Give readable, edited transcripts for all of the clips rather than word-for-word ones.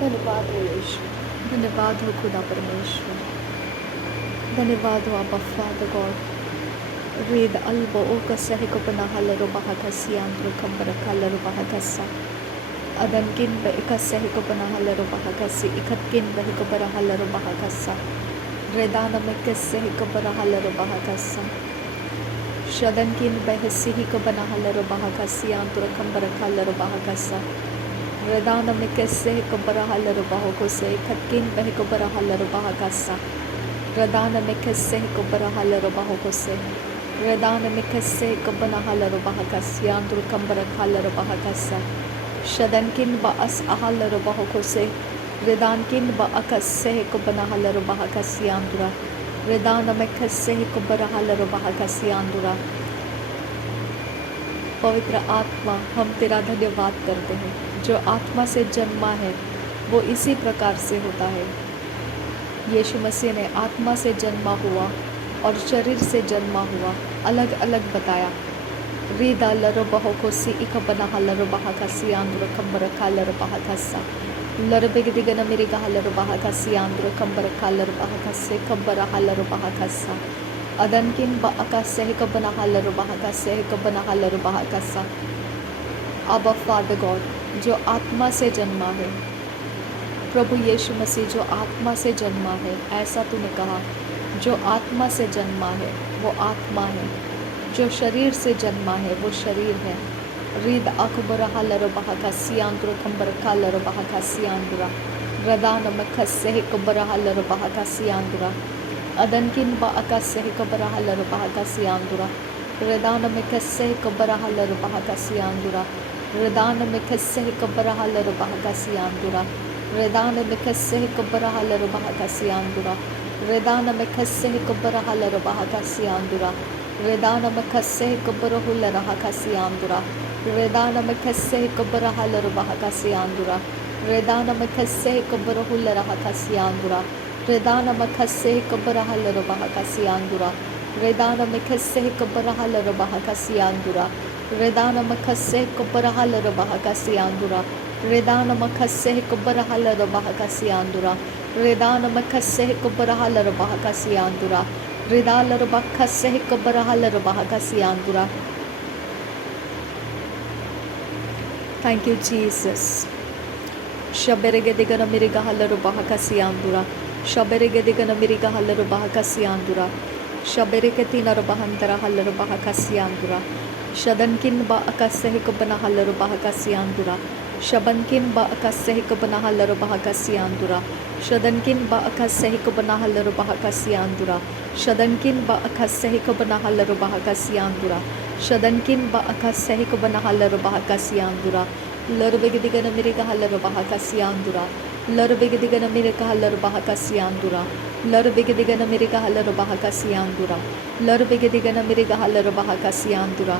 धन्यवाद हो यीशु, धन्यवाद हो खुदा परमेश्वर, धन्यवाद हो आपा father God. Read albo oka sehiko panahalo bahagasiandro kambarakala bahagasa. Adankin ba ika sehiko panahalo bahagasi ikatkin ba hiko parahalo bahagasa. Redana mekas sehiko parahalo bahagasa. Shadankin ba hesihiko panahalo bahagasi andro kambarakala bahagasa. Redana mekas sehiko parahalo bahagose ikatkin ba hiko parahalo bahagasa. Redana mekas sehiko parahalo bahagose. Redana mikase kabana halaro bahagasi andro kambara halaro bahagasa. Shadankin ba as ahalaro bahagose. Redankin ba akase kabana halaro bahagasi andura. Redana mikase kabara halaro bahagasi andura. पवित्र आत्मा, हम तेरा धन्यवाद करते हैं। जो आत्मा से जन्मा है वो इसी प्रकार से होता है। यीशु मसीह ने आत्मा से जन्मा हुआ और शरीर से जन्मा हुआ, अलग अलग बताया। रीदा लरो बहो को सी इकबना हलरो बहा का सी आंद्र कंबर कालर बहा का सा लर बेगदिगन मेरी का हलरो बहा का सी आंद्र कंबर कालर बहा का से कंबर हलरो बहा का सा अदनकिन बा का से कबना हलरो बहा का से कबना हलरो बहा का सा। अब फादर गॉड, जो आत्मा से जन्मा है, प्रभु यीशु मसीह जो आत्मा से जन्मा है, ऐसा तूने कहा। जो आत्मा से जन्मा है वो आत्मा है, जो शरीर से जन्मा है वो शरीर है। रीद अकबर हलर बहा सियांद्र कंबर कालर बहा सियांद्रा रदान मखसे कबर हलर बहा सियांद्रा अदनकिन बा से कबर हलर बहा सियांद्रा रदान मखसे कबर हलर बहा सियांद्रा रदान मखसे कबर हलर बहा सियांद्रा रदान मखसे कबर हलर बहा सियांद्रा Redana mekase kubara halaro bahakasi andura. Redana mekase kubara hulara hakasi andura. Redana mekase kubara halaro bahakasi andura. Redana mekase kubara hulara hakasi andura. Redana mekase kubara halaro bahakasi andura. Redana mekase kubara halaro bahakasi andura. Redana mekase kubara halaro bahakasi andura. Redana mekase kubara halaro bahakasi andura. Redana makase kubara halaro bahakasi andura. Redala bakase kubara halaro bahakasi andura. Thank you, Jesus. Shaberege digana miriga halaro bahakasi andura. Shaberege digana miriga halaro bahakasi andura. Shaberege tinaro bahantara halaro bahakasi andura. Shadankin ba akase kubana halaro bahakasi andura. Shabankin ba akase kubana halaro bahakasi andura. Shadankin ba akase kubana halaro bahakasi andura. Shadankin ba akase kubana halaro bahakasi andura. Shadankin ba akase kubana halaro bahakasi andura. Larbegdigana miriga halaro bahakasi andura. Larbegdigana miriga halaro bahakasi andura. Larbegdigana miriga halaro bahakasi andura. Larbegdigana miriga halaro bahakasi andura.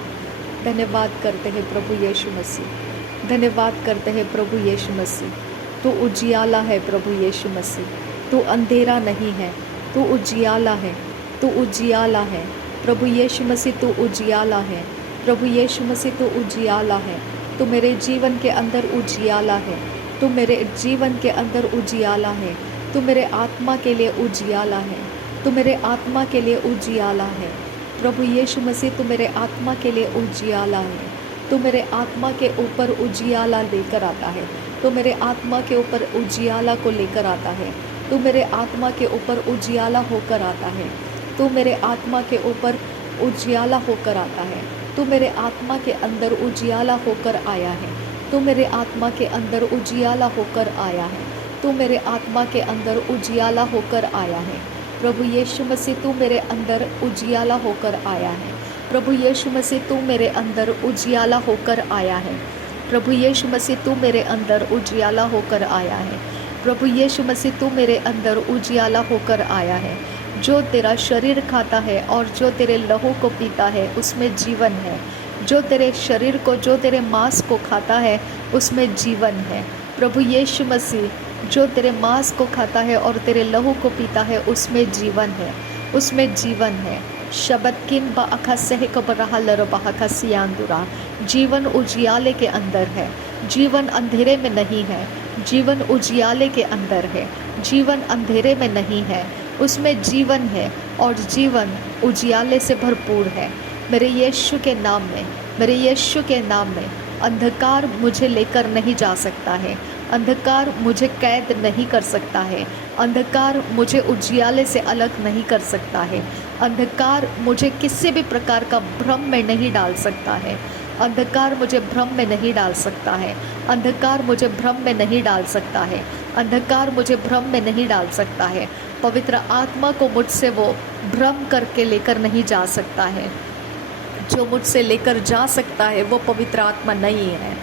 धन्यवाद करते हैं प्रभु यीशु मसीह, धन्यवाद करते हैं प्रभु यीशु मसीह। तू उजियाला है प्रभु यीशु मसीह, तू अंधेरा नहीं है, तू उजियाला है, तू उजियाला है प्रभु यीशु मसीह, तू उजियाला है प्रभु यीशु मसीह, तू उजियाला है। तू मेरे जीवन के अंदर उजियाला है, तू मेरे जीवन के अंदर उजियाला है, तू मेरे आत्मा के लिए उजियाला है, तू मेरे आत्मा के लिए उजियाला है प्रभु यीशु मसीह। तू मेरे आत्मा के लिए उजियाला है, तू मेरे आत्मा के ऊपर उजियाला लेकर आता है, तू मेरे आत्मा के ऊपर उजियाला को लेकर आता है, तू मेरे आत्मा के ऊपर उजियाला होकर आता है, तू मेरे आत्मा के ऊपर उजियाला होकर आता है, तू मेरे आत्मा के अंदर उजियाला होकर आया है, तू मेरे आत्मा के अंदर उजियाला होकर आया है, तू मेरे आत्मा के अंदर उजियाला होकर आया है प्रभु यीशु मसीह। तू मेरे अंदर उजियाला होकर आया है प्रभु यीशु मसीह, तू मेरे अंदर उजियाला होकर आया है प्रभु यीशु मसीह, तू मेरे अंदर उजियाला होकर आया है प्रभु यीशु मसीह, तू मेरे अंदर उजियाला होकर आया है। जो तेरा शरीर खाता है और जो तेरे लहू को पीता है उसमें जीवन है, जो तेरे शरीर को, जो तेरे मांस को खाता है उसमें जीवन है प्रभु यीशु मसीह। जो तेरे मांस को खाता है और तेरे लहू को पीता है उसमें जीवन है, उसमें जीवन है। शबद किन बाखा सह कबरहा लर बाखा सियांदुरा। जीवन उजियाले के अंदर है, जीवन अंधेरे में नहीं है, जीवन उजियाले के अंदर है, जीवन अंधेरे में नहीं है, उसमें जीवन है और जीवन उजियाले से भरपूर है। मेरे यीशु के नाम में, मेरे यीशु के नाम में अंधकार मुझे लेकर नहीं जा सकता है, अंधकार मुझे कैद नहीं कर सकता है, अंधकार मुझे उजियाले से अलग नहीं कर सकता है, अंधकार मुझे किसी भी प्रकार का भ्रम में नहीं डाल सकता है, अंधकार मुझे भ्रम में नहीं डाल सकता है, अंधकार मुझे भ्रम में नहीं डाल सकता है, अंधकार मुझे भ्रम में नहीं डाल सकता है। पवित्र आत्मा को मुझसे वो भ्रम करके लेकर नहीं जा सकता है। जो मुझसे लेकर जा सकता है वो पवित्र आत्मा नहीं है।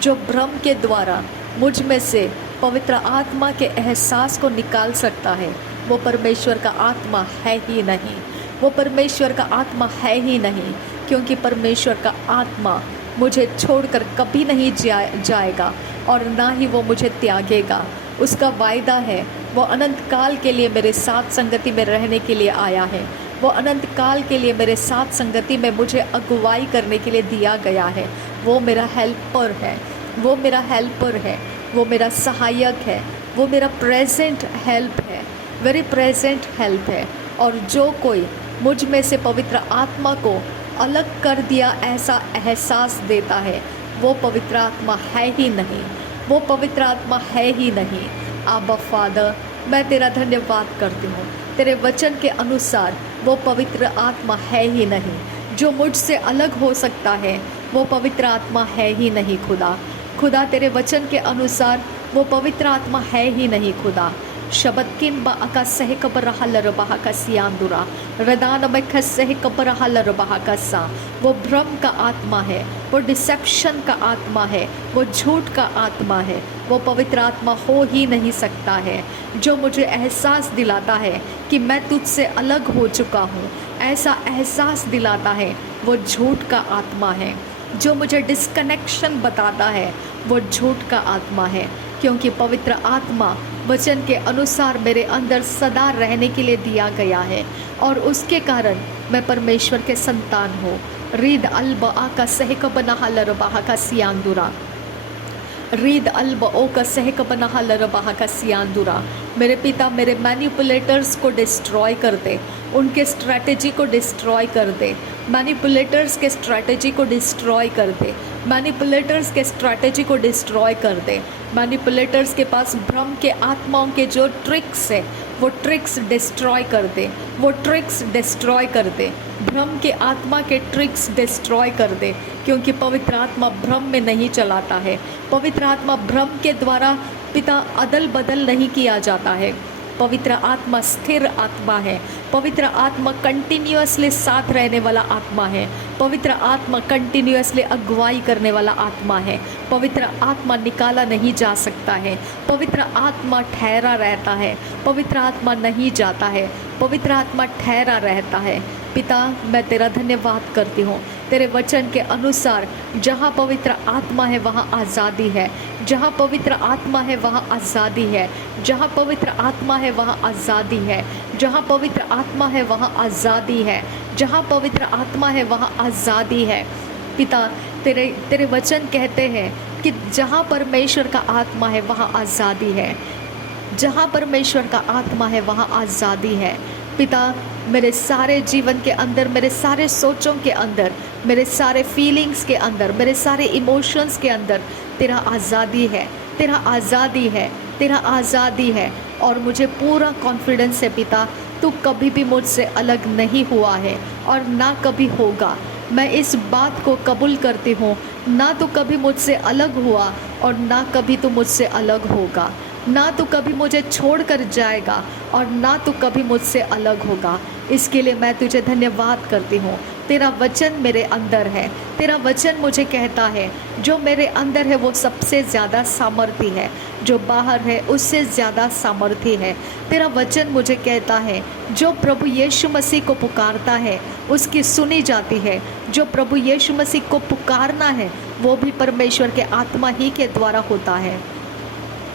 जो भ्रम के द्वारा मुझ में से पवित्र आत्मा के एहसास को निकाल सकता है वो परमेश्वर का आत्मा है ही नहीं, वो परमेश्वर का आत्मा है ही नहीं, क्योंकि परमेश्वर का आत्मा मुझे छोड़कर कभी नहीं जाएगा और ना ही वो मुझे त्यागेगा। उसका वायदा है, वो अनंत काल के लिए मेरे साथ संगति में रहने के लिए आया है, वो अनंत काल के लिए मेरे साथ संगति में मुझे अगुवाई करने के लिए दिया गया है। वो मेरा हेल्पर है, वो मेरा हेल्पर है, वो मेरा सहायक है, वो मेरा प्रेजेंट हेल्प है, वेरी प्रेजेंट हेल्प है। और जो कोई मुझ में से पवित्र आत्मा को अलग कर दिया ऐसा एहसास देता है वो पवित्र आत्मा है ही नहीं, वो पवित्र आत्मा है ही नहीं। आबा फादर, मैं तेरा धन्यवाद करती हूँ, तेरे वचन के अनुसार वो पवित्र आत्मा है ही नहीं। जो मुझसे अलग हो सकता है वो पवित्र आत्मा है ही नहीं। खुदा, खुदा तेरे वचन के अनुसार वो पवित्र आत्मा है ही नहीं। खुदा शबद किन बा अका सह कबर हलर बहा का सियांदुरा रदान में खसह कबर हलर बहा का सा। वो भ्रम का आत्मा है, वो डिसेप्शन का आत्मा है, वो झूठ का आत्मा है, वो पवित्र आत्मा हो ही नहीं सकता है। जो मुझे एहसास दिलाता है कि मैं तुझसे अलग हो चुका हूँ, ऐसा एहसास दिलाता है, वो झूठ का आत्मा है। जो मुझे डिस्कनेक्शन बताता है वो झूठ का आत्मा है, क्योंकि पवित्र आत्मा वचन के अनुसार मेरे अंदर सदा रहने के लिए दिया गया है और उसके कारण मैं परमेश्वर के संतान हूँ। रीद अल्ब आका सहक बना लरबाहा का सियांदुरा, रीद अल्ब ओ का सहक बना लरबाहा का सियांदुरा। मेरे पिता मेरे मैनिपुलेटर्स को डिस्ट्रॉय कर दे, उनके स्ट्रैटेजी को डिस्ट्रॉय कर दे, मैनिपुलेटर्स के स्ट्रैटेजी को डिस्ट्रॉय कर दे, मैनिपुलेटर्स के स्ट्रैटेजी को डिस्ट्रॉय कर दे। मैनिपुलेटर्स के पास भ्रम के आत्माओं के जो ट्रिक्स है वो ट्रिक्स डिस्ट्रॉय कर दे, वो ट्रिक्स डिस्ट्रॉय कर दे, भ्रम के आत्मा के ट्रिक्स डिस्ट्रॉय कर दे, क्योंकि पवित्र आत्मा भ्रम में नहीं चलाता है। पवित्र आत्मा भ्रम के द्वारा पिता अदल बदल नहीं किया जाता है। पवित्र आत्मा स्थिर आत्मा है, पवित्र आत्मा कंटिन्यूअसली साथ रहने वाला आत्मा है, पवित्र आत्मा कंटिन्यूअसली अगुवाई करने वाला आत्मा है। पवित्र आत्मा निकाला नहीं जा सकता है, पवित्र आत्मा ठहरा रहता है, पवित्र आत्मा नहीं जाता है, पवित्र आत्मा ठहरा रहता है। पिता मैं तेरा धन्यवाद करती हूँ, तेरे वचन के अनुसार जहाँ पवित्र आत्मा है वहाँ आज़ादी है, जहाँ पवित्र आत्मा है वहाँ आज़ादी है, जहाँ पवित्र आत्मा है वहाँ आज़ादी है, जहाँ पवित्र आत्मा है वहाँ आज़ादी है, जहाँ पवित्र आत्मा है वहाँ आज़ादी है। पिता तेरे वचन कहते हैं कि जहाँ परमेश्वर का आत्मा है वहाँ आज़ादी है, जहाँ परमेश्वर का आत्मा है वहाँ आज़ादी है। पिता मेरे सारे जीवन के अंदर, मेरे सारे सोचों के अंदर, मेरे सारे फीलिंग्स के अंदर, मेरे सारे इमोशंस के अंदर तेरा आज़ादी है, तेरा आज़ादी है, तेरा आज़ादी है। और मुझे पूरा कॉन्फिडेंस है पिता, तू कभी भी मुझसे अलग नहीं हुआ है और ना कभी होगा। मैं इस बात को कबूल करती हूँ, ना तो कभी मुझसे अलग हुआ और ना कभी तू मुझसे अलग होगा, ना तो कभी मुझे छोड़कर जाएगा और ना तो कभी मुझसे अलग होगा। इसके लिए मैं तुझे धन्यवाद करती हूँ। तेरा वचन मेरे अंदर है, तेरा वचन मुझे कहता है जो मेरे अंदर है वो सबसे ज़्यादा सामर्थी है, जो बाहर है उससे ज़्यादा सामर्थी है। तेरा वचन मुझे कहता है जो प्रभु यीशु मसीह को पुकारता है उसकी सुनी जाती है, जो प्रभु यीशु मसीह को पुकारना है वो भी परमेश्वर के आत्मा ही के द्वारा होता है।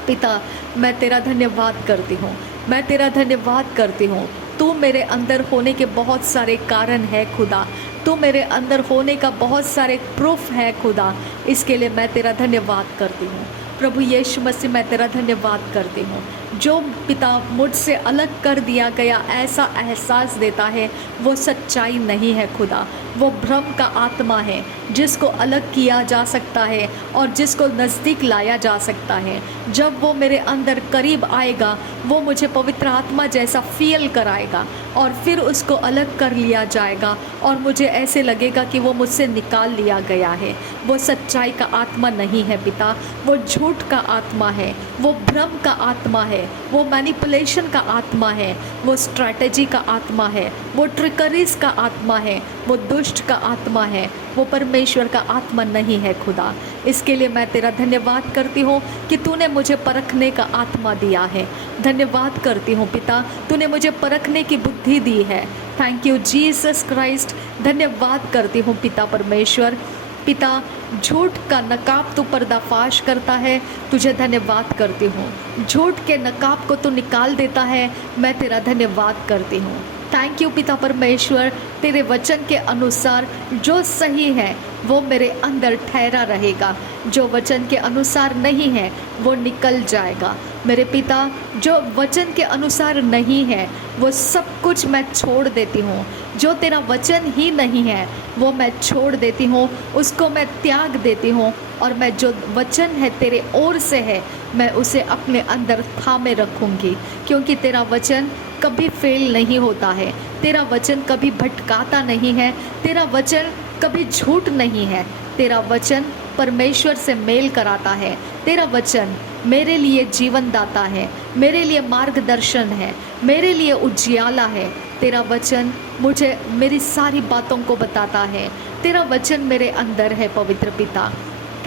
पिता मैं तेरा धन्यवाद करती हूँ, मैं तेरा धन्यवाद करती हूँ। तू मेरे अंदर होने के बहुत सारे कारण है खुदा, तू मेरे अंदर होने का बहुत सारे प्रूफ है खुदा। इसके लिए मैं तेरा धन्यवाद करती हूँ। प्रभु यीशु मसीह मैं तेरा धन्यवाद करती हूँ। जो पिता मुझसे अलग कर दिया गया ऐसा एहसास देता है वो सच्चाई नहीं है खुदा, वो भ्रम का आत्मा है जिसको अलग किया जा सकता है और जिसको नज़दीक लाया जा सकता है। जब वो मेरे अंदर करीब आएगा वो मुझे पवित्र आत्मा जैसा फील कराएगा और फिर उसको अलग कर लिया जाएगा और मुझे ऐसे लगेगा कि वो मुझसे निकाल लिया गया है। वो सच्चाई का आत्मा नहीं है पिता, वो झूठ का आत्मा है, वो भ्रम का आत्मा है, वो मैनिपुलेशन का आत्मा है, वो स्ट्रैटेजी का आत्मा है, वो ट्रिकरीज का आत्मा है, वो दुष्ट का आत्मा है, वो परमेश्वर का आत्मा नहीं है खुदा। इसके लिए मैं तेरा धन्यवाद करती हूँ कि तूने मुझे परखने का आत्मा दिया है। धन्यवाद करती हूँ पिता, तूने मुझे परखने की बुद्धि दी है। Thank you Jesus Christ. धन्यवाद करती हूँ पिता परमेश्वर। पिता, झूठ का नकाब तू पर्दाफाश करता है, तुझे धन्यवाद करती हूँ। झूठ के नकाब को तू निकाल देता है, मैं तेरा धन्यवाद करती हूँ। थैंक यू पिता परमेश्वर, तेरे वचन के अनुसार जो सही है वो मेरे अंदर ठहरा रहेगा, जो वचन के अनुसार नहीं है वो निकल जाएगा। मेरे पिता, जो वचन के अनुसार नहीं है वो सब कुछ मैं छोड़ देती हूँ। जो तेरा वचन ही नहीं है वो मैं छोड़ देती हूँ, उसको मैं त्याग देती हूँ और मैं जो वचन है तेरे ओर से है मैं उसे अपने अंदर थामे रखूँगी, क्योंकि तेरा वचन कभी फेल नहीं होता है, तेरा वचन कभी भटकाता नहीं है, तेरा वचन कभी झूठ नहीं है, तेरा वचन परमेश्वर से मेल कराता है, तेरा वचन मेरे लिए जीवन दाता है, मेरे लिए मार्गदर्शन है, मेरे लिए उजियाला है। तेरा वचन मुझे मेरी सारी बातों को बताता है, तेरा वचन मेरे अंदर है पवित्र पिता।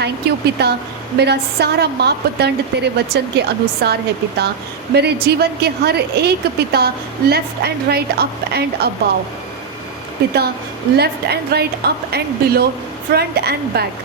थैंक यू पिता, मेरा सारा मापदंड तेरे वचन के अनुसार है पिता। मेरे जीवन के हर एक पिता, left and right, up and above पिता, left and right, up and below, front and back,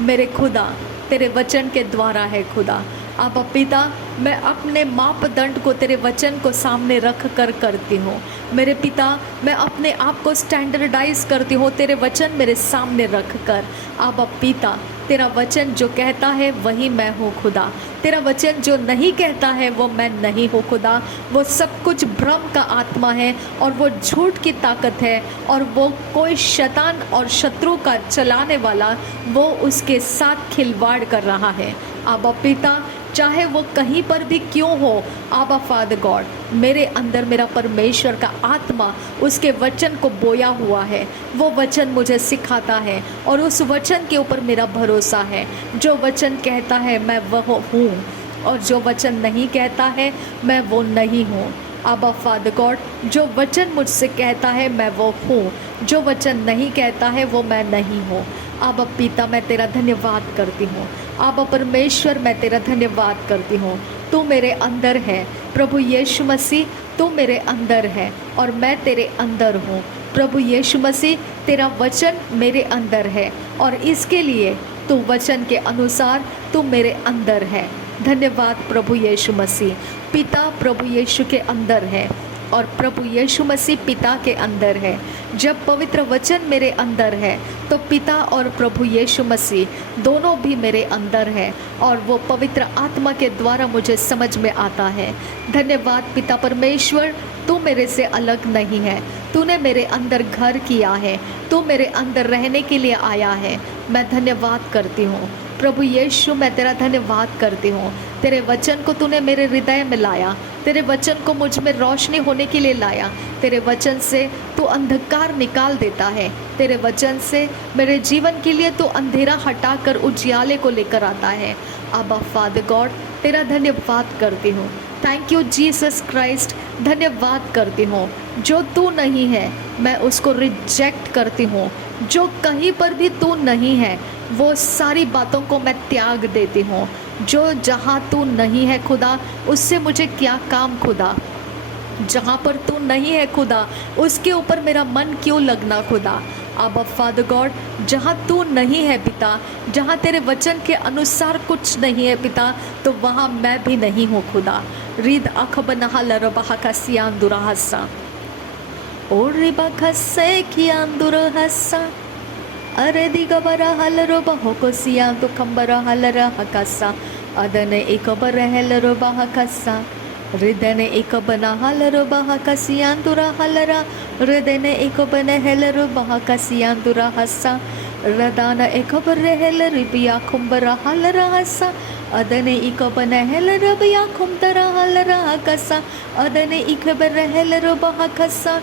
मेरे खुदा तेरे वचन के द्वारा है खुदा। अब पिता, मैं अपने मापदंड को तेरे वचन को सामने रख कर करती हूँ। मेरे पिता, मैं अपने आप को स्टैंडर्डाइज करती हूँ तेरे वचन मेरे सामने रख कर। अब पिता, तेरा वचन जो कहता है वही मैं हूँ खुदा, तेरा वचन जो नहीं कहता है वो मैं नहीं हूँ खुदा। वो सब कुछ भ्रम का आत्मा है और वो झूठ की ताकत है और वो कोई शैतान और शत्रु का चलाने वाला वो उसके साथ खिलवाड़ कर रहा है। अब पिता, चाहे वो कहीं पर भी क्यों हो, आबा फादर गॉड, मेरे अंदर मेरा परमेश्वर का आत्मा उसके वचन को बोया हुआ है। वो वचन मुझे सिखाता है और उस वचन के ऊपर मेरा भरोसा है। जो वचन कहता है मैं वह हूँ और जो वचन नहीं कहता है मैं वो नहीं हूँ। आबा फादर गॉड, जो वचन मुझसे कहता है मैं वो हूँ, जो वचन नहीं कहता है वो मैं नहीं हूँ। आबा पिता, मैं तेरा धन्यवाद करती हूँ। आबा परमेश्वर, मैं तेरा धन्यवाद करती हूँ। तू मेरे अंदर है प्रभु यीशु मसीह, तू मेरे अंदर है और मैं तेरे अंदर हूँ। प्रभु यीशु मसीह, तेरा वचन मेरे अंदर है और इसके लिए तू वचन के अनुसार तू मेरे अंदर है। धन्यवाद प्रभु यीशु मसीह। पिता प्रभु यीशु के अंदर है और प्रभु यीशु मसीह पिता के अंदर है। जब पवित्र वचन मेरे अंदर है तो पिता और प्रभु यीशु मसीह दोनों भी मेरे अंदर है और वो पवित्र आत्मा के द्वारा मुझे समझ में आता है। धन्यवाद पिता परमेश्वर, तू मेरे से अलग नहीं है, तूने मेरे अंदर घर किया है, तू मेरे अंदर रहने के लिए आया है। मैं धन्यवाद करती हूँ प्रभु यीशु, मैं तेरा धन्यवाद करती हूँ। तेरे वचन को तूने मेरे हृदय में लाया, तेरे वचन को मुझ में रोशनी होने के लिए लाया। तेरे वचन से तू अंधकार निकाल देता है, तेरे वचन से मेरे जीवन के लिए तू अंधेरा हटाकर उजियाले को लेकर आता है। आबा फादर गॉड, तेरा धन्यवाद करती हूँ। थैंक यू जीसस क्राइस्ट, धन्यवाद करती हूँ। जो तू नहीं है मैं उसको रिजेक्ट करती हूँ। जो कहीं पर भी तू नहीं है वो सारी बातों को मैं त्याग देती हूँ। जो जहाँ तू नहीं है खुदा, उससे मुझे क्या काम खुदा। जहाँ पर तू नहीं है खुदा, उसके ऊपर मेरा मन क्यों लगना खुदा। आबा फादर गॉड, जहाँ तू नहीं है पिता, जहाँ तेरे वचन के अनुसार कुछ नहीं है पिता, तो वहाँ मैं भी नहीं हूँ खुदा। रीद अखबनहा लरबहा कसियान दुराहसा ओ रिबा खसे कियान दुराहसा अरे दिगबरा हलरो बहो को सियान तो खंबरा हलरा हकसा अदने एक बरहल रुबाह कसा हृदय एक बना हलरो बहा कसियांदुरा हलरा हृदय एक बने हेलरो बहा कसियांदुरा हसा रदाना एक बरहल रिबिया कुंबरा हलरा हसा अदने एक बने हेलरो बिया कुंबरा हलरा कसा अदने एक बरहल रुबाह कसा।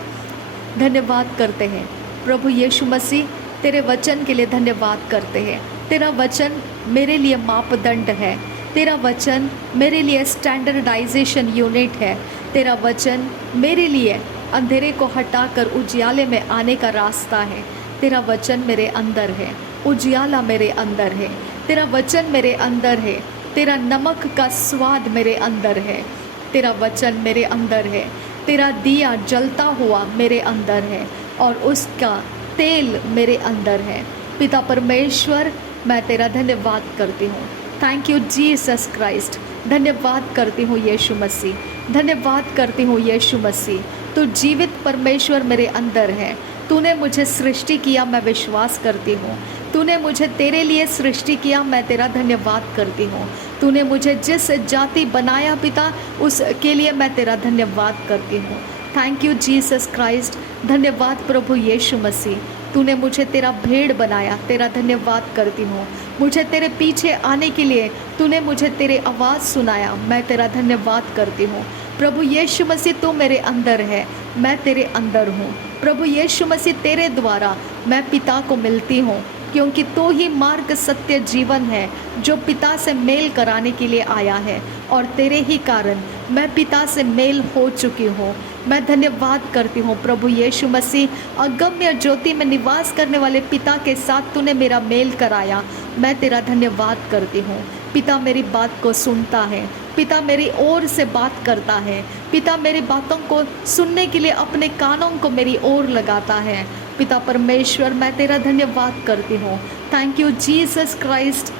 धन्यवाद करते हैं प्रभु यीशु मसीह, तेरे वचन के लिए धन्यवाद करते हैं। तेरा वचन मेरे लिए मापदंड है, तेरा वचन मेरे लिए स्टैंडर्डाइजेशन यूनिट है, तेरा वचन मेरे लिए अंधेरे को हटाकर उजियाले में आने का रास्ता है। तेरा वचन मेरे अंदर है, उजियाला मेरे अंदर है, तेरा वचन मेरे अंदर है, तेरा नमक का स्वाद मेरे अंदर है, तेरा वचन मेरे अंदर है, तेरा दिया जलता हुआ मेरे अंदर है और उसका तेल मेरे अंदर है। पिता परमेश्वर, मैं तेरा धन्यवाद करती हूँ। Thank you Jesus Christ. धन्यवाद करती हूँ यीशु मसीह, धन्यवाद करती हूँ यीशु मसीह। तू जीवित परमेश्वर मेरे अंदर है। तूने मुझे सृष्टि किया, मैं विश्वास करती हूँ। तूने मुझे तेरे लिए सृष्टि किया, मैं तेरा धन्यवाद करती हूँ। तूने मुझे जिस जाति बनाया पिता, उसके लिए मैं तेरा धन्यवाद करती हूँ। Thank you Jesus Christ. धन्यवाद प्रभु यीशु मसीह। तूने मुझे तेरा भेड़ बनाया, तेरा धन्यवाद करती हूँ। मुझे तेरे पीछे आने के लिए तूने मुझे तेरे आवाज़ सुनाया, मैं तेरा धन्यवाद करती हूँ। प्रभु यीशु मसीह, तू मेरे अंदर है, मैं तेरे अंदर हूँ। प्रभु यीशु मसीह, तेरे द्वारा मैं पिता को मिलती हूँ, क्योंकि तू ही मार्ग सत्य जीवन है जो पिता से मेल कराने के लिए आया है, और तेरे ही कारण मैं पिता से मेल हो चुकी हूँ। मैं धन्यवाद करती हूँ प्रभु यीशु मसीह। अगम्य ज्योति में निवास करने वाले पिता के साथ तूने मेरा मेल कराया, मैं तेरा धन्यवाद करती हूँ। पिता मेरी बात को सुनता है, पिता मेरी ओर से बात करता है, पिता मेरी बातों को सुनने के लिए अपने कानों को मेरी ओर लगाता है। पिता परमेश्वर, मैं तेरा धन्यवाद करती हूँ। Thank you Jesus Christ.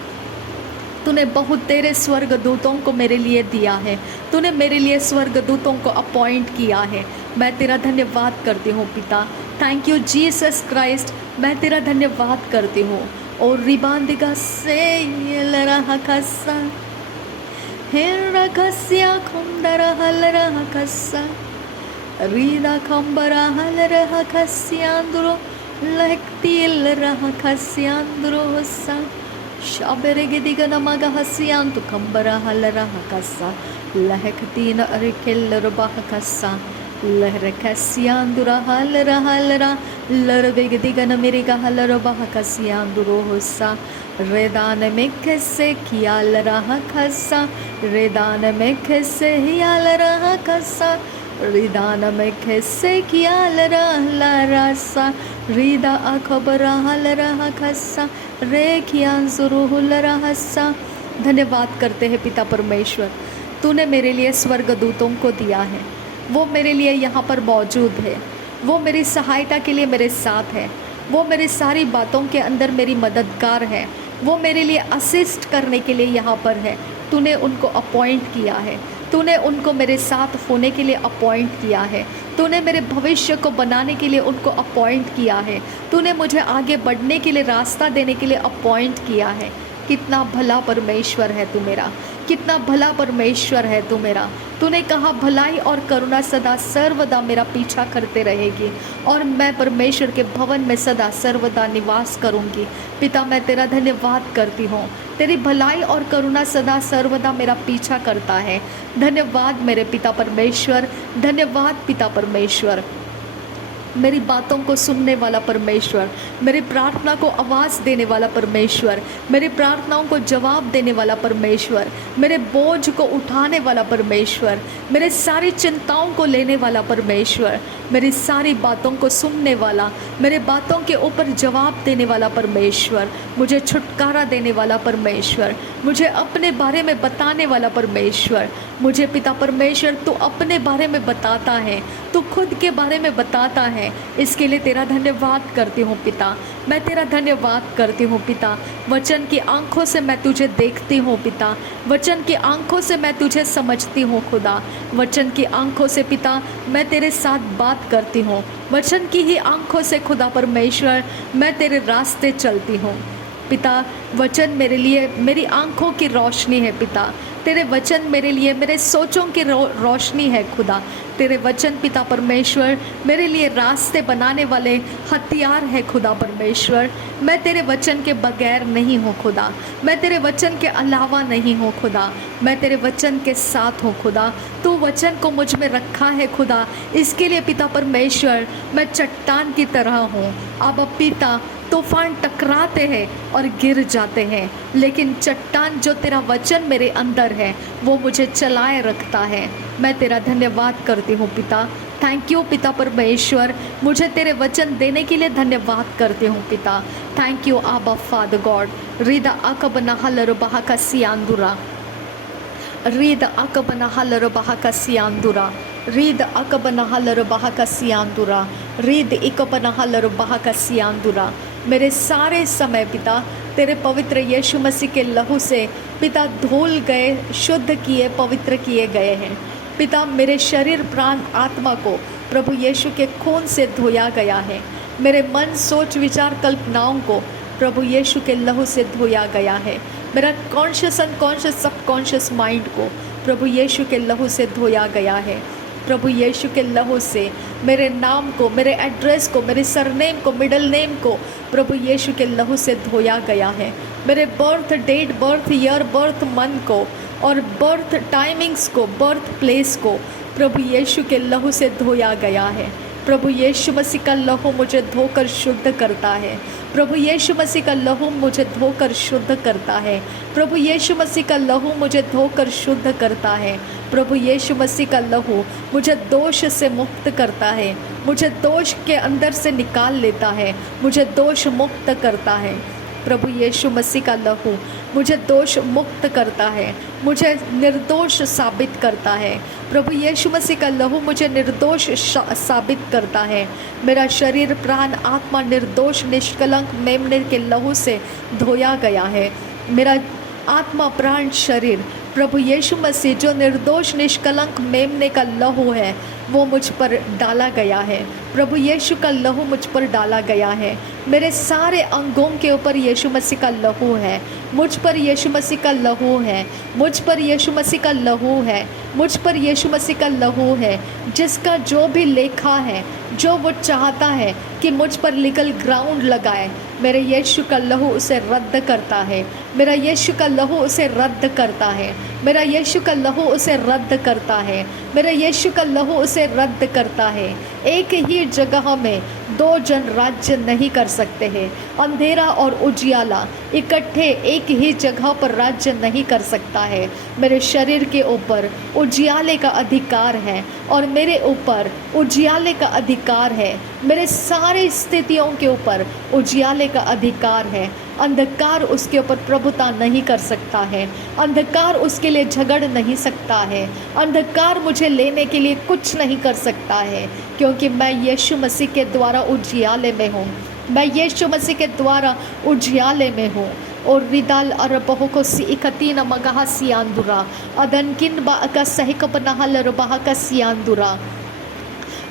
तूने बहुत तेरे स्वर्गदूतों को मेरे लिए दिया है, तूने मेरे लिए स्वर्गदूतों को अपॉइंट किया है, मैं तेरा धन्यवाद करती हूँ पिता। थैंक यू जीसस क्राइस्ट, मैं तेरा धन्यवाद करती हूँ। और रिबांदिगा से ये लरहा कसा हेरा कसिया खुंडरा हलरहा कसा रीदा खंबरा हलरहा कसियांदुरो लहकती लरहा कसियांदुरो सा शाबेरेगे दिगना मगा हसियांतु खंबरा हलरहा कसा लहकती न अरिकेल रबाह कसा लहर कसियांदुरा हलरा हलरा लरबेगे दिगना मेरेगा हलर बाह कसियांदुरो होसा रेदान में कैसे किया लरहा कसा रेदान में कैसे हिया लरहा कसा रिदान में कैसे किया लरसा रिदा अखबरा लरहा कसा रे किया जुरूह लरहसा। धन्यवाद करते हैं पिता परमेश्वर, तूने मेरे लिए स्वर्गदूतों को दिया है, वो मेरे लिए यहाँ पर मौजूद है, वो मेरी सहायता के लिए मेरे साथ है, वो मेरी सारी बातों के अंदर मेरी मददगार है, वो मेरे लिए असिस्ट करने के लिए यहाँ पर है। तूने उनको अपॉइंट किया है, तूने उनको मेरे साथ होने के लिए अपॉइंट किया है, तूने मेरे भविष्य को बनाने के लिए उनको अपॉइंट किया है, तूने मुझे आगे बढ़ने के लिए रास्ता देने के लिए अपॉइंट किया है। कितना भला परमेश्वर है तू मेरा, कितना भला परमेश्वर है तू मेरा। तूने कहा भलाई और करुणा सदा सर्वदा मेरा पीछा करते रहेगी, और मैं परमेश्वर के भवन में सदा सर्वदा निवास करूंगी। पिता, मैं तेरा धन्यवाद करती हूँ, तेरी भलाई और करुणा सदा सर्वदा मेरा पीछा करता है। धन्यवाद मेरे पिता परमेश्वर, धन्यवाद पिता परमेश्वर। मेरी बातों को सुनने वाला परमेश्वर, मेरी प्रार्थना को आवाज़ देने वाला परमेश्वर, मेरी प्रार्थनाओं को जवाब देने वाला परमेश्वर, मेरे बोझ को उठाने वाला परमेश्वर, मेरे सारी चिंताओं को लेने वाला परमेश्वर, मेरी सारी बातों को सुनने वाला, मेरे बातों के ऊपर जवाब देने वाला परमेश्वर, मुझे छुटकारा देने वाला परमेश्वर, मुझे अपने बारे में बताने वाला परमेश्वर। मुझे पिता परमेश्वर तू अपने बारे में बताता है, तू खुद के बारे में बताता है, इसके लिए तेरा धन्यवाद करती हूँ पिता। मैं तेरा धन्यवाद करती हूँ पिता। वचन की आंखों से मैं तुझे देखती हूँ पिता, वचन की आंखों से मैं तुझे समझती हूँ खुदा, वचन की आंखों से पिता मैं तेरे साथ बात करती हूँ, वचन की ही आंखों से खुदा परमेश्वर मैं तेरे रास्ते चलती हूँ। पिता वचन मेरे लिए मेरी आंखों की रोशनी है पिता। तेरे वचन मेरे लिए मेरे सोचों की रोशनी है खुदा। तेरे वचन पिता परमेश्वर मेरे लिए रास्ते बनाने वाले हथियार है खुदा परमेश्वर। मैं तेरे वचन के बगैर नहीं हूँ खुदा, मैं तेरे वचन के अलावा नहीं हूँ खुदा, मैं तेरे वचन के साथ हूँ खुदा। तू वचन को मुझ में रखा है खुदा, इसके लिए पिता परमेश्वर मैं चट्टान की तरह हूँ। अब पिता तूफान टकराते हैं और गिर जाते हैं, लेकिन चट्टान जो तेरा वचन मेरे अंदर है वो मुझे चलाए रखता है। मैं तेरा धन्यवाद करती हूँ पिता। थैंक यू पिता परमेश्वर, मुझे तेरे वचन देने के लिए धन्यवाद करती हूँ पिता। थैंक यू आबा फादर गॉड। रिदा अकबना हलर बहा का सियांदुरा, रीद अकबना हलर बहा का सियांदुरा, रीद अकबना हलर बहा का सियांदुरा, रीद इकबना हलर बहा का सियांदुरा। मेरे सारे समय पिता तेरे पवित्र यीशु मसीह के लहू से पिता धुल गए, शुद्ध किए, पवित्र किए गए हैं पिता। मेरे शरीर प्राण आत्मा को प्रभु यीशु के खून से धोया गया है। मेरे मन सोच विचार कल्पनाओं को प्रभु यीशु के लहू से धोया गया है। मेरा कॉन्शियस अनकॉन्शियस सबकॉन्शियस माइंड को प्रभु यीशु के लहू से धोया गया है। प्रभु यीशु के लहू से मेरे नाम को, मेरे एड्रेस को, मेरे सरनेम को, मिडल नेम को प्रभु यीशु के लहू से धोया गया है। मेरे birth date, birth year, birth month को और बर्थ टाइमिंग्स को, बर्थ प्लेस को प्रभु यीशु के लहू से धोया गया है। प्रभु यीशु मसीह का लहू मुझे धोकर शुद्ध करता है। प्रभु यीशु मसीह का लहू मुझे धोकर शुद्ध करता है। प्रभु यीशु मसीह का लहू मुझे धोकर शुद्ध करता है। प्रभु यीशु मसीह का लहू मुझे दोष से मुक्त करता है, मुझे दोष के अंदर से निकाल लेता है, मुझे दोष मुक्त करता है। प्रभु यीशु मसीह का लहू मुझे दोष मुक्त करता है, मुझे निर्दोष साबित करता है। प्रभु यीशु मसीह का लहू मुझे निर्दोष साबित करता है। मेरा शरीर प्राण आत्मा निर्दोष निष्कलंक मेमने के लहू से धोया गया है। मेरा आत्मा प्राण शरीर प्रभु यीशु मसीह जो निर्दोष निष्कलंक मेमने का लहू है वो मुझ पर डाला गया है। प्रभु यीशु का लहू मुझ पर डाला गया है। मेरे सारे अंगों के ऊपर यीशु मसीह का लहू है। मुझ पर यीशु मसीह का लहू है, मुझ पर यीशु मसीह का लहू है, मुझ पर यीशु मसीह का लहू है। जिसका जो भी लेखा है, जो वो चाहता है कि मुझ पर लीगल ग्राउंड लगाए, मेरे यीशु का लहू उसे रद्द करता है। मेरा यीशु का लहू उसे रद्द करता है। मेरा यीशु का लहू उसे रद्द करता है। मेरा यीशु का लहू उसे रद्द करता है। एक ही जगह में दो जन राज्य नहीं कर सकते हैं। अंधेरा और उजियाला इकट्ठे एक ही जगह पर राज्य नहीं कर सकता है। मेरे शरीर के ऊपर उजियाले का अधिकार है और मेरे ऊपर उजियाले का अधिकार है। मेरे सारे स्थितियों के ऊपर उजियाले का अधिकार है। अंधकार उसके ऊपर प्रभुता नहीं कर सकता है। अंधकार उसके लिए झगड़ नहीं सकता है। अंधकार मुझे लेने के लिए कुछ नहीं कर सकता है, क्योंकि मैं यीशु मसीह के द्वारा उजियाले में हूँ। मैं यीशु मसीह के द्वारा उजियाले में हूँ। और रिदाल अरबहो को सीखतीन मगाह सियांदुरा अदनकिन बा का सहकप नहल रबाह का सियांदुरा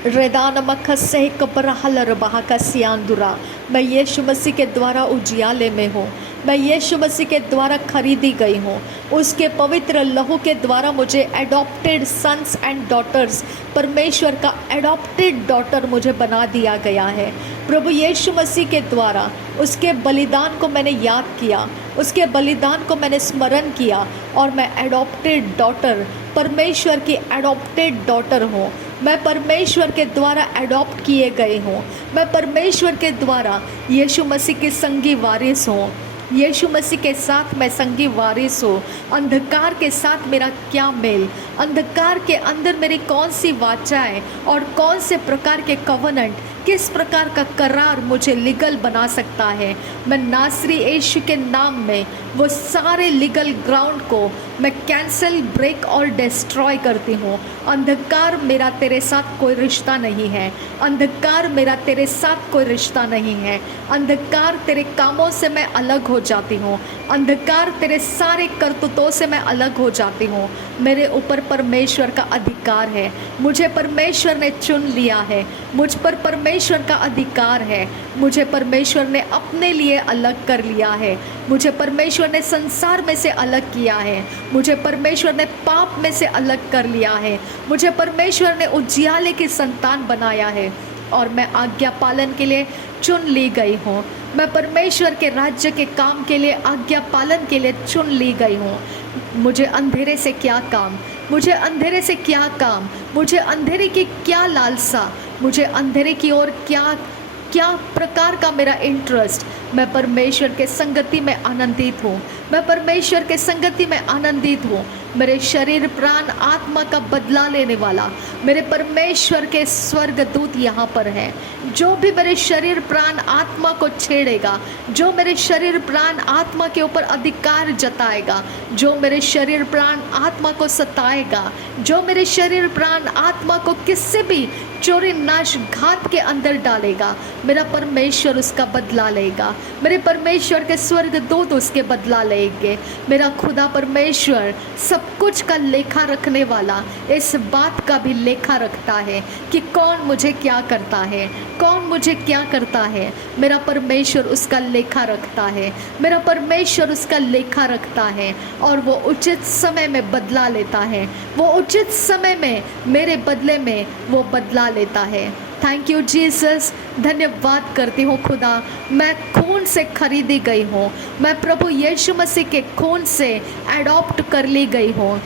रेदान मख सहकप रहल रबाह का सियांदुरा। मैं यीशु मसीह के द्वारा उजियाले में हूँ। मैं यीशु मसीह के द्वारा खरीदी गई हूँ। उसके पवित्र लहू के द्वारा मुझे एडॉप्टेड सन्स एंड डॉटर्स, परमेश्वर का एडॉप्टेड डॉटर मुझे बना दिया गया है। प्रभु यीशु मसीह के द्वारा उसके बलिदान को मैंने याद किया, उसके बलिदान को मैंने स्मरण किया और मैं एडॉप्टेड डॉटर, परमेश्वर की एडॉप्टेड डॉटर हूँ। मैं परमेश्वर के द्वारा एडॉप्ट किए गए हूँ। मैं परमेश्वर के द्वारा यीशु मसीह की संगी वारिस हूँ। यीशु मसीह के साथ मैं संगी वारिस हूँ। अंधकार के साथ मेरा क्या मेल, अंधकार के अंदर मेरी कौन सी वाचाएँ और कौन से प्रकार के कवनेंट, किस प्रकार का करार मुझे लीगल बना सकता है। मैं नासरी यीशु के नाम में वो सारे लीगल ग्राउंड को मैं कैंसिल, ब्रेक और डिस्ट्रॉय करती हूँ। अंधकार मेरा तेरे साथ कोई रिश्ता नहीं है। अंधकार मेरा तेरे साथ कोई रिश्ता नहीं है। अंधकार तेरे कामों से मैं अलग हो जाती हूँ। अंधकार तेरे सारे करतूतों से मैं अलग हो जाती हूँ। मेरे ऊपर परमेश्वर का अधिकार है। मुझे परमेश्वर ने चुन लिया है। मुझ पर परमेश्वर का अधिकार है। मुझे परमेश्वर ने अपने लिए अलग कर लिया है। मुझे परमेश्वर ने संसार में से अलग किया है। मुझे परमेश्वर ने पाप में से अलग कर लिया है। मुझे परमेश्वर ने उजियाले की संतान बनाया है और मैं आज्ञा पालन के लिए चुन ली गई हूँ। मैं परमेश्वर के राज्य के काम के लिए, आज्ञा पालन के लिए चुन ली गई हूँ। मुझे अंधेरे से क्या काम, मुझे अंधेरे से क्या काम, मुझे अंधेरे की क्या लालसा, मुझे अंधेरे की ओर क्या प्रकार का मेरा इंटरेस्ट। मैं परमेश्वर के संगति में आनंदित हूँ। मैं परमेश्वर के संगति में आनंदित हूँ। मेरे शरीर, प्राण, आत्मा का बदला लेने वाला मेरे परमेश्वर के स्वर्गदूत यहाँ पर है। जो भी मेरे शरीर, प्राण, आत्मा को छेड़ेगा, जो मेरे शरीर, प्राण, आत्मा के ऊपर अधिकार जताएगा, जो मेरे शरीर, प्राण, आत्मा को सताएगा, जो मेरे शरीर, प्राण, आत्मा को किसी भी चोरी, नाश, घात के अंदर डालेगा, मेरा परमेश्वर उसका बदला लेगा। मेरे परमेश्वर के स्वर्गदूत उसके बदला लेंगे। मेरा खुदा परमेश्वर सब कुछ का लेखा रखने वाला इस बात का भी लेखा रखता है कि कौन मुझे क्या करता है, कौन मुझे क्या करता है। मेरा परमेश्वर उसका लेखा रखता है। मेरा परमेश्वर उसका लेखा रखता है और वो उचित समय में बदला लेता है। वो उचित समय में मेरे बदले में वो बदला लेता है। Thank you Jesus. धन्यवाद करती हूँ खुदा, मैं खून से खरीदी गई हूँ। मैं प्रभु यीशु मसीह के खून से एडॉप्ट कर ली गई हूँ।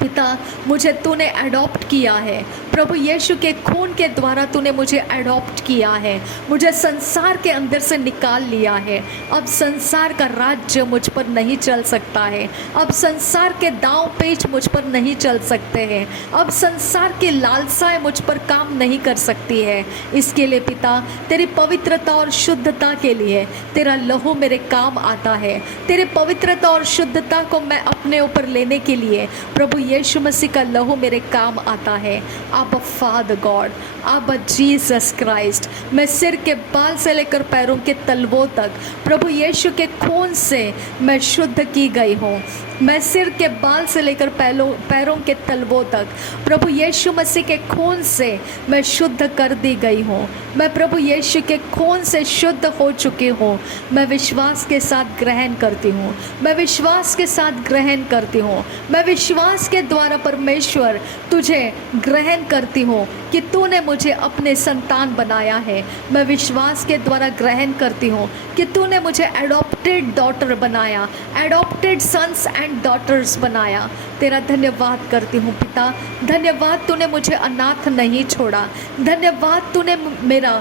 पिता, मुझे तूने एडॉप्ट किया है। प्रभु यीशु के खून के द्वारा तूने मुझे एडॉप्ट किया है। मुझे संसार के अंदर से निकाल लिया है। अब संसार का राज्य मुझ पर नहीं चल सकता है। अब संसार के दांव पेच मुझ पर नहीं चल सकते हैं। अब संसार की लालसाएं मुझ पर काम नहीं कर सकती है। इसके लिए पिता, तेरी पवित्रता और शुद्धता के लिए तेरा लहू मेरे काम आता है। तेरे पवित्रता और शुद्धता को मैं अपने ऊपर लेने के लिए प्रभु यीशु मसीह का लहू मेरे काम आता है। अब फादर गॉड, अब जीसस क्राइस्ट, मैं सिर के बाल से लेकर पैरों के तलवों तक प्रभु यीशु के खून से मैं शुद्ध की गई हूँ। मैं सिर के बाल से लेकर पैरों के तलवों तक प्रभु यीशु मसीह के खून से मैं शुद्ध कर दी गई हूँ। मैं प्रभु यीशु के खून से शुद्ध हो चुकी हूँ। मैं विश्वास के साथ ग्रहण करती हूँ। मैं विश्वास के साथ ग्रहण करती हूँ। मैं विश्वास के द्वारा परमेश्वर तुझे ग्रहण करती हूँ कि तूने मुझे अपने संतान बनाया है। मैं विश्वास के द्वारा ग्रहण करती हूँ कि तूने मुझे एडॉप्टेड डॉटर बनाया, एडॉप्टेड सन्स एंड डॉटर्स बनाया। तेरा धन्यवाद करती हूँ पिता। धन्यवाद तूने मुझे अनाथ नहीं छोड़ा। धन्यवाद तूने मेरा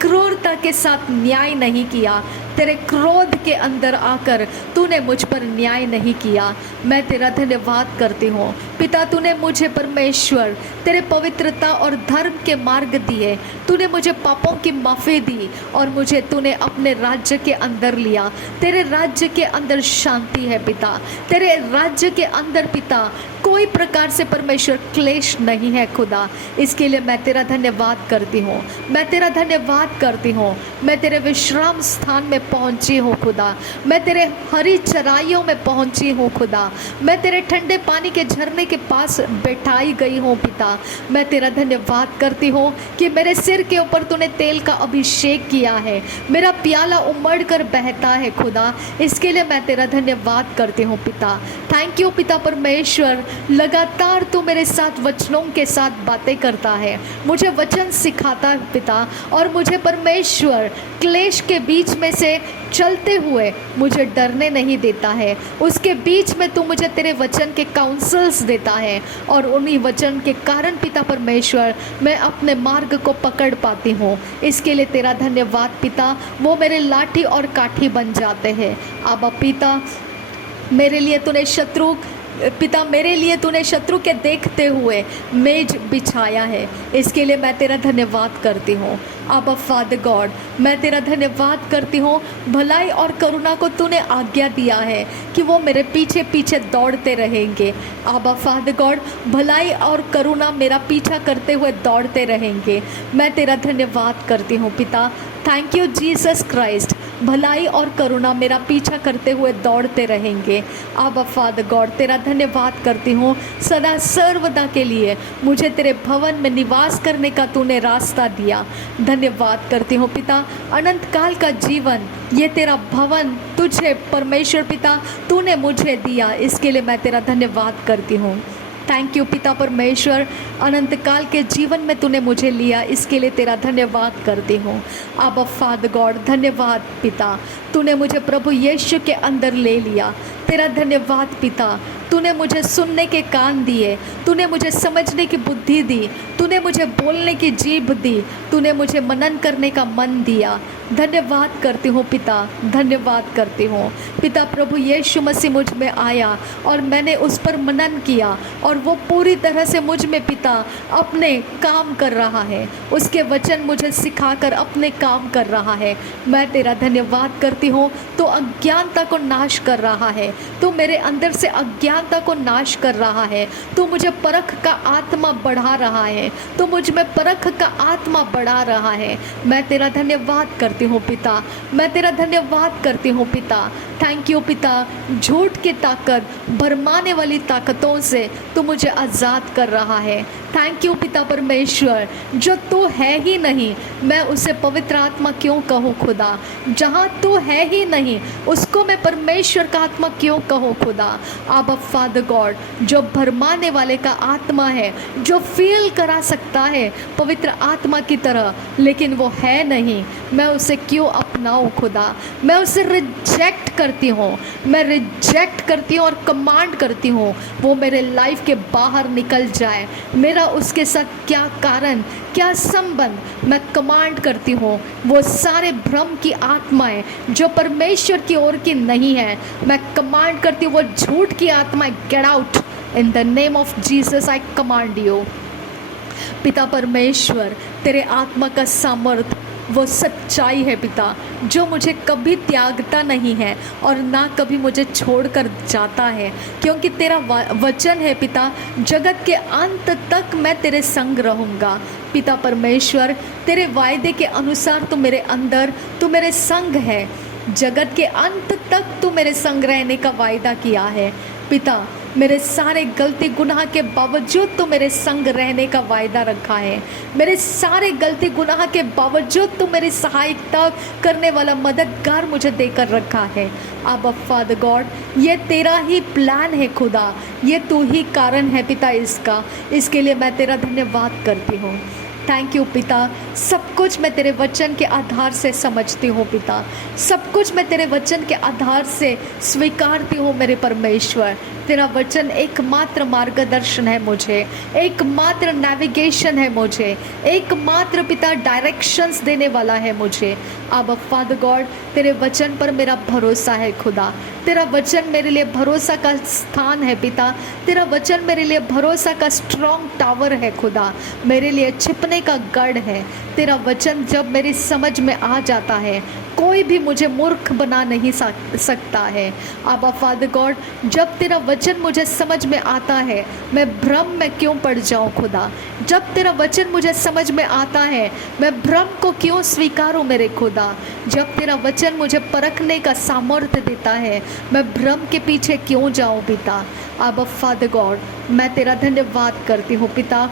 क्रूरता के साथ न्याय नहीं किया। तेरे क्रोध के अंदर आकर तूने मुझ पर न्याय नहीं किया। मैं तेरा धन्यवाद करती हूँ पिता। तूने मुझे परमेश्वर तेरे पवित्रता और धर्म के मार्ग दिए। तूने मुझे पापों की माफ़ी दी और मुझे तूने अपने राज्य के अंदर लिया। तेरे राज्य के अंदर शांति है पिता। तेरे राज्य के अंदर पिता कोई प्रकार से परमेश्वर क्लेश नहीं है खुदा। इसके लिए मैं तेरा धन्यवाद करती हूँ। मैं तेरा धन्यवाद करती हूँ। मैं तेरे विश्राम स्थान में पहुँची हूँ खुदा। मैं तेरे हरी चराइयों में पहुँची हूँ खुदा। मैं तेरे ठंडे पानी के झरने के पास बैठाई गई हूँ पिता। मैं तेरा धन्यवाद करती हूँ कि मेरे सिर के ऊपर तूने तेल का अभिषेक किया है। मेरा प्याला उमड़ कर बहता है खुदा। इसके लिए मैं तेरा धन्यवाद करती हूँ पिता। थैंक यू पिता परमेश्वर। लगातार तू मेरे साथ वचनों के साथ बातें करता है, मुझे वचन सिखाता है पिता, और मुझे परमेश्वर क्लेश के बीच में से चलते हुए मुझे डरने नहीं देता है। उसके बीच में तू मुझे तेरे वचन के काउंसल्स देता है और उन्हीं वचन के कारण पिता परमेश्वर मैं अपने मार्ग को पकड़ पाती हूँ। इसके लिए तेरा धन्यवाद पिता। वो मेरे लाठी और काठी बन जाते हैं। अब पिता, मेरे लिए तूने शत्रु पिता मेरे लिए तूने शत्रु के देखते हुए मेज बिछाया है, इसके लिए मैं तेरा धन्यवाद करती हूँ। आबा फादर गॉड, मैं तेरा धन्यवाद करती हूँ। भलाई और करुणा को तूने आज्ञा दिया है कि वो मेरे पीछे पीछे दौड़ते रहेंगे। आबा फादर गॉड, भलाई और करुणा मेरा पीछा करते हुए दौड़ते रहेंगे। मैं तेरा धन्यवाद करती हूँ पिता। Thank you Jesus Christ. भलाई और करुणा मेरा पीछा करते हुए दौड़ते रहेंगे। आबा फादर गॉड, तेरा धन्यवाद करती हूँ सदा सर्वदा के लिए मुझे तेरे भवन में निवास करने का तूने रास्ता दिया। धन्यवाद करती हूँ पिता। अनंत काल का जीवन, ये तेरा भवन तुझे परमेश्वर पिता तूने मुझे दिया, इसके लिए मैं तेरा धन्यवाद करती हूँ। थैंक यू पिता परमेश्वर, अनंत काल के जीवन में तूने मुझे लिया, इसके लिए तेरा धन्यवाद करती हूँ। आबा फादर गॉड, धन्यवाद पिता, तूने मुझे प्रभु यीशु के अंदर ले लिया। तेरा धन्यवाद पिता, तूने मुझे सुनने के कान दिए, तूने मुझे समझने की बुद्धि दी, तूने मुझे बोलने की जीभ दी, तूने मुझे मनन करने का मन दिया। धन्यवाद करती हूँ पिता, धन्यवाद करती हूँ पिता। प्रभु यीशु मसीह मुझ में आया और मैंने उस पर मनन किया और वो पूरी तरह से मुझ में पिता अपने काम कर रहा है। उसके वचन मुझे सिखाकर अपने काम कर रहा है। मैं तेरा धन्यवाद करती हूँ। तो अज्ञानता को नाश कर रहा है, तो मेरे अंदर से अज्ञानता को नाश कर रहा है। तो मुझे परख का आत्मा बढ़ा रहा है, तो मुझ में परख का आत्मा बढ़ा रहा है। मैं तेरा धन्यवाद करती हूँ पिता, मैं तेरा धन्यवाद करती हूँ पिता। थैंक यू पिता। झूठ की ताकत, भरमाने वाली ताकतों से तू मुझे आज़ाद कर रहा है। थैंक यू पिता परमेश्वर, जो तू है ही नहीं मैं उसे पवित्र आत्मा क्यों कहूँ खुदा। जहाँ तू है ही नहीं उसको मैं परमेश्वर का आत्मा क्यों कहूँ खुदा। आबा फादर गॉड, जो भरमाने वाले का आत्मा है, जो फील करा सकता है पवित्र आत्मा की तरह, लेकिन वो है नहीं, मैं उसे क्यों अपनाऊँ खुदा। मैं उसे रिजेक्ट करती हूँ, मैं रिजेक्ट करती हूँ और कमांड करती हूँ वो मेरे लाइफ के बाहर निकल जाए। मेरा उसके साथ क्या कारण, क्या संबंध, मैं कमांड करती हूँ वो सारे भ्रम की आत्माएं जो परमेश्वर की ओर की नहीं है, मैं कमांड करती हूँ वो झूठ की आत्माएं, get out in the name of Jesus. I command you पिता परमेश्वर। तेरे आत्मा का सामर्थ वो सच्चाई है पिता, जो मुझे कभी त्यागता नहीं है और ना कभी मुझे छोड़कर जाता है, क्योंकि तेरा वचन है पिता, जगत के अंत तक मैं तेरे संग रहूँगा। पिता परमेश्वर, तेरे वायदे के अनुसार तू मेरे अंदर, तू मेरे संग है। जगत के अंत तक तू मेरे संग रहने का वायदा किया है पिता। मेरे सारे गलती गुनाह के बावजूद तो मेरे संग रहने का वायदा रखा है। मेरे सारे गलती गुनाह के बावजूद तो मेरी सहायता करने वाला मददगार मुझे देकर रखा है। आबा फादर गॉड, ये तेरा ही प्लान है खुदा, ये तू ही कारण है पिता इसका, इसके लिए मैं तेरा धन्यवाद करती हूँ। थैंक यू पिता। सब कुछ मैं तेरे वचन के आधार से समझती हूँ पिता, सब कुछ मैं तेरे वचन के आधार से स्वीकारती हूँ मेरे परमेश्वर। तेरा वचन एकमात्र मार्गदर्शन है मुझे, एकमात्र नेविगेशन है मुझे, एकमात्र पिता डायरेक्शंस देने वाला है मुझे। आबा फादर गॉड, तेरे वचन पर मेरा भरोसा है खुदा। तेरा वचन मेरे लिए भरोसा का स्थान है पिता। तेरा वचन मेरे लिए भरोसा का स्ट्रॉन्ग टावर है खुदा, मेरे लिए छिपने का गढ़ है। तेरा वचन जब मेरी समझ में आ जाता है, कोई भी मुझे मूर्ख बना नहीं सकता है। आबा फादर गॉड, जब तेरा वचन मुझे समझ में आता है, मैं भ्रम में क्यों पड़ जाऊं खुदा। जब तेरा वचन मुझे समझ में आता है, मैं भ्रम को क्यों स्वीकारूं मेरे खुदा। जब तेरा वचन मुझे परखने का सामर्थ्य देता है, मैं भ्रम के पीछे क्यों जाऊं पिता। आबा फादर गॉड, मैं तेरा धन्यवाद करती हूँ पिता।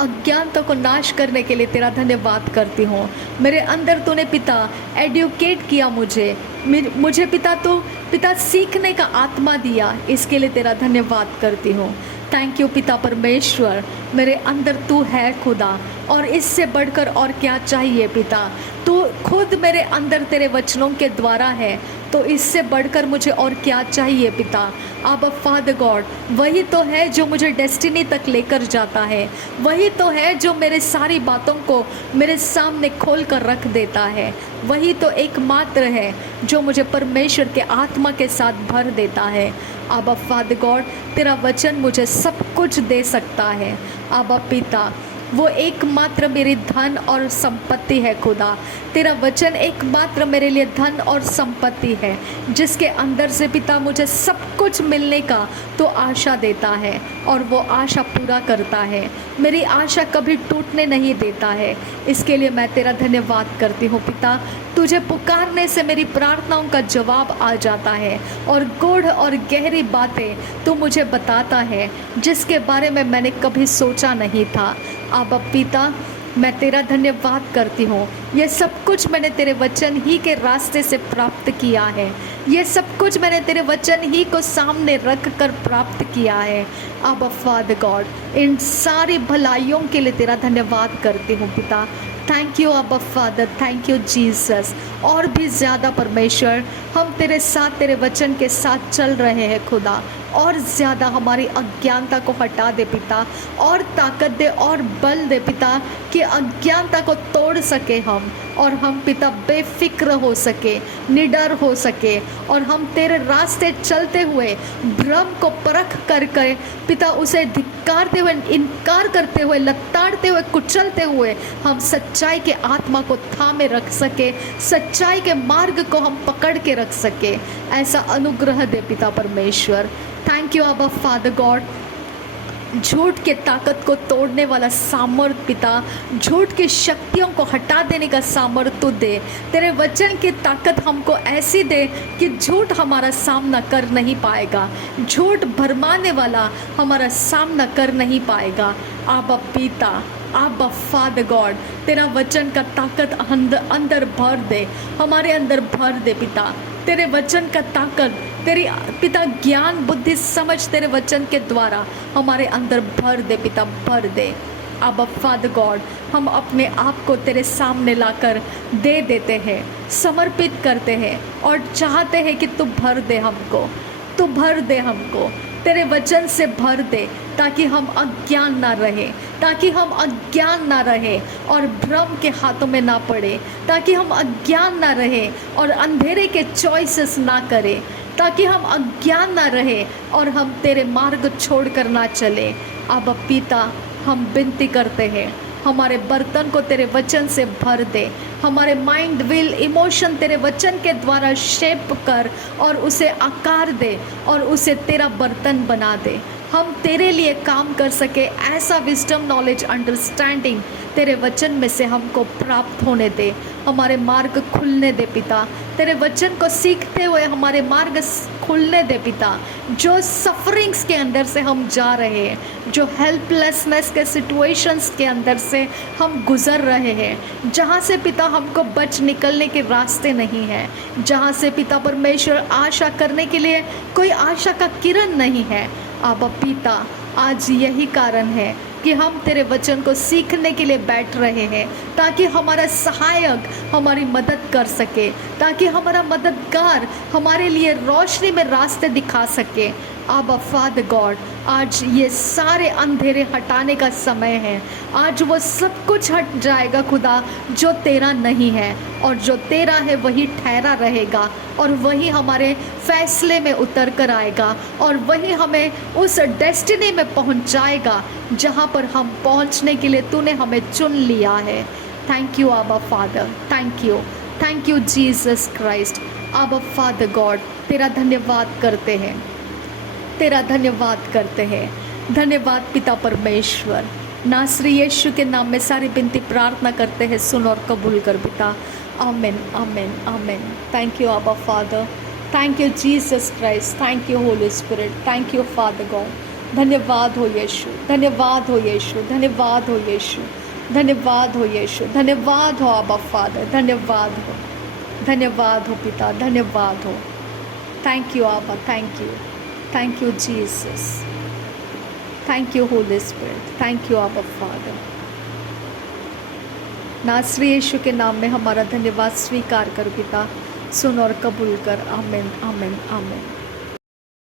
अज्ञानता को नाश करने के लिए तेरा धन्यवाद करती हूँ। मेरे अंदर तूने पिता एडुकेट किया मुझे पिता, तो पिता सीखने का आत्मा दिया, इसके लिए तेरा धन्यवाद करती हूँ। थैंक यू पिता परमेश्वर, मेरे अंदर तू है खुदा, और इससे बढ़कर और क्या चाहिए पिता। तू खुद मेरे अंदर तेरे वचनों के द्वारा है, तो इससे बढ़कर मुझे और क्या चाहिए पिता। आबा फादर गॉड, वही तो है जो मुझे डेस्टिनी तक लेकर जाता है, वही तो है जो मेरे सारी बातों को मेरे सामने खोल कर रख देता है, वही तो एकमात्र है जो मुझे परमेश्वर के आत्मा के साथ भर देता है। आबा फादर गॉड, तेरा वचन मुझे सब कुछ दे सकता है। आबा पिता, वो एकमात्र मेरी धन और संपत्ति है खुदा। तेरा वचन एकमात्र मेरे लिए धन और संपत्ति है, जिसके अंदर से पिता मुझे सब कुछ मिलने का तो आशा देता है और वो आशा पूरा करता है। मेरी आशा कभी टूटने नहीं देता है। इसके लिए मैं तेरा धन्यवाद करती हूँ पिता। तुझे पुकारने से मेरी प्रार्थनाओं का जवाब आ जाता है और गूढ़ और गहरी बातें तू मुझे बताता है, जिसके बारे में मैंने कभी सोचा नहीं था। आबा पिता, मैं तेरा धन्यवाद करती हूँ। ये सब कुछ मैंने तेरे वचन ही के रास्ते से प्राप्त किया है। ये सब कुछ मैंने तेरे वचन ही को सामने रख कर प्राप्त किया है। आबा फादर गॉड, इन सारी भलाइयों के लिए तेरा धन्यवाद करती हूँ पिता। थैंक यू आबा फादर, थैंक यू जीसस। और भी ज़्यादा परमेश्वर, हम तेरे साथ, तेरे वचन के साथ चल रहे हैं खुदा। और ज़्यादा हमारी अज्ञानता को हटा दे पिता, और ताकत दे और बल दे पिता, कि अज्ञानता को तोड़ सके हम, और हम पिता बेफिक्र हो सके, निडर हो सके, और हम तेरे रास्ते चलते हुए भ्रम को परख कर पिता उसे धिक्कारते हुए, इनकार करते हुए, लताड़ते हुए, कुचलते हुए हम सच्चाई के आत्मा को थामे रख सके, सच्चाई के मार्ग को हम पकड़ के रख सके। ऐसा अनुग्रह दे पिता परमेश्वर। थैंक यू आबा फादर गॉड। झूठ के ताकत को तोड़ने वाला सामर्थ पिता, झूठ की शक्तियों को हटा देने का सामर्थ तू दे। तेरे वचन की ताकत हमको ऐसी दे कि झूठ हमारा सामना कर नहीं पाएगा, झूठ भरमाने वाला हमारा सामना कर नहीं पाएगा। आबा पिता, आबा फादर गॉड, तेरा वचन का ताकत अंदर भर दे, हमारे अंदर भर दे पिता। तेरे वचन का ताकत, तेरी पिता ज्ञान बुद्धि समझ तेरे वचन के द्वारा हमारे अंदर भर दे पिता, भर दे। आबा फादर गॉड, हम अपने आप को तेरे सामने लाकर दे देते हैं, समर्पित करते हैं और चाहते हैं कि तू भर दे हमको, तू भर दे हमको, तेरे वचन से भर दे, ताकि हम अज्ञान ना रहे, ताकि हम अज्ञान ना रहे और भ्रम के हाथों में ना पड़े, ताकि हम अज्ञान ना रहे और अंधेरे के चॉइसेस ना करें, ताकि हम अज्ञान ना रहे और हम तेरे मार्ग छोड़ कर ना चले। अब पिता, हम विनती करते हैं, हमारे बर्तन को तेरे वचन से भर दे, हमारे माइंड, विल, इमोशन तेरे वचन के द्वारा शेप कर और उसे आकार दे और उसे तेरा बर्तन बना दे। हम तेरे लिए काम कर सके, ऐसा विजडम, नॉलेज, अंडरस्टैंडिंग तेरे वचन में से हमको प्राप्त होने दे। हमारे मार्ग खुलने दे पिता, तेरे वचन को सीखते हुए हमारे मार्ग खुलने दे पिता। जो सफरिंग्स के अंदर से हम जा रहे हैं, जो हेल्पलेसनेस के सिचुएशंस के अंदर से हम गुजर रहे हैं, जहाँ से पिता हमको बच निकलने के रास्ते नहीं हैं, जहाँ से पिता परमेश्वर आशा करने के लिए कोई आशा का किरण नहीं है। आबा पिता, आज यही कारण है कि हम तेरे वचन को सीखने के लिए बैठ रहे हैं, ताकि हमारा सहायक हमारी मदद कर सके, ताकि हमारा मददगार हमारे लिए रोशनी में रास्ते दिखा सके। आबा फादर गॉड, आज ये सारे अंधेरे हटाने का समय है। आज वो सब कुछ हट जाएगा खुदा जो तेरा नहीं है, और जो तेरा है वही ठहरा रहेगा, और वही हमारे फैसले में उतर कर आएगा, और वही हमें उस डेस्टिनी में पहुंचाएगा जहां पर हम पहुंचने के लिए तूने हमें चुन लिया है। थैंक यू आबा father, thank you Jesus Christ. आबा फादर गॉड, तेरा धन्यवाद करते हैं, तेरा धन्यवाद करते हैं। धन्यवाद पिता परमेश्वर। नासरी यीशु के नाम में सारी विनती प्रार्थना करते हैं, सुन और कबूल कर पिता। आमेन, आमेन, आमेन। थैंक यू आबा father, thank you Jesus Christ, thank you Holi spirit, thank you father God. धन्यवाद हो यीशु, धन्यवाद हो यीशु, धन्यवाद हो यीशु, धन्यवाद हो यीशु, धन्यवाद हो आबा फादर, धन्यवाद हो पिता, धन्यवाद हो। थैंक यू आबा, thank you Jesus, thank you Holi spirit, thank you आबा फादर। नासरी यीशु के नाम में हमारा धन्यवाद स्वीकार कर पिता, सुन और कबूल कर। आमेन, आमेन, आमेन।